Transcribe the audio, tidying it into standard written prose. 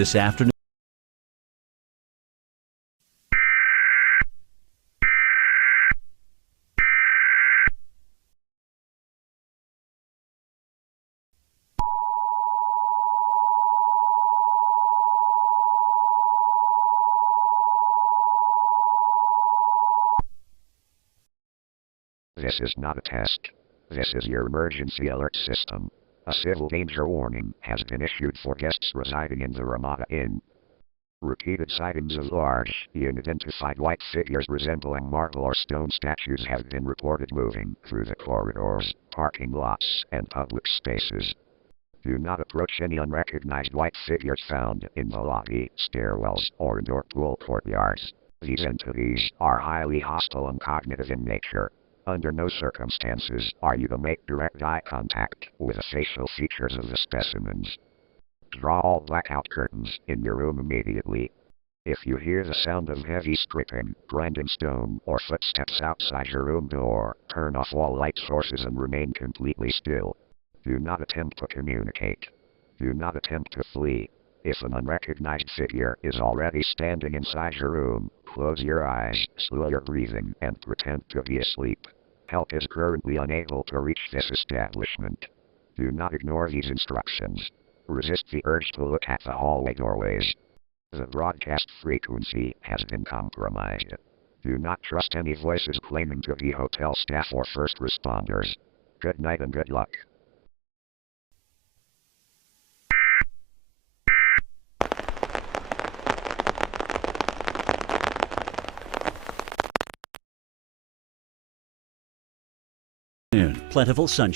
this afternoon. This is not a test. This is your emergency alert system. A civil danger warning has been issued for guests residing in the Ramada Inn. Repeated sightings of large, unidentified white figures resembling marble or stone statues have been reported moving through the corridors, parking lots, and public spaces. Do not approach any unrecognized white figures found in the lobby, stairwells, or indoor pool courtyards. These entities are highly hostile and cognitive in nature. Under no circumstances are you to make direct eye contact with the facial features of the specimens. Draw all blackout curtains in your room immediately. If you hear the sound of heavy scraping, grinding stone, or footsteps outside your room door, turn off all light sources and remain completely still. Do not attempt to communicate. Do not attempt to flee. If an unrecognized figure is already standing inside your room, close your eyes, slow your breathing, and pretend to be asleep. Help is currently unable to reach this establishment. Do not ignore these instructions. Resist the urge to look at the hallway doorways. The broadcast frequency has been compromised. Do not trust any voices claiming to be hotel staff or first responders. Good night and good luck. Plentiful sunshine.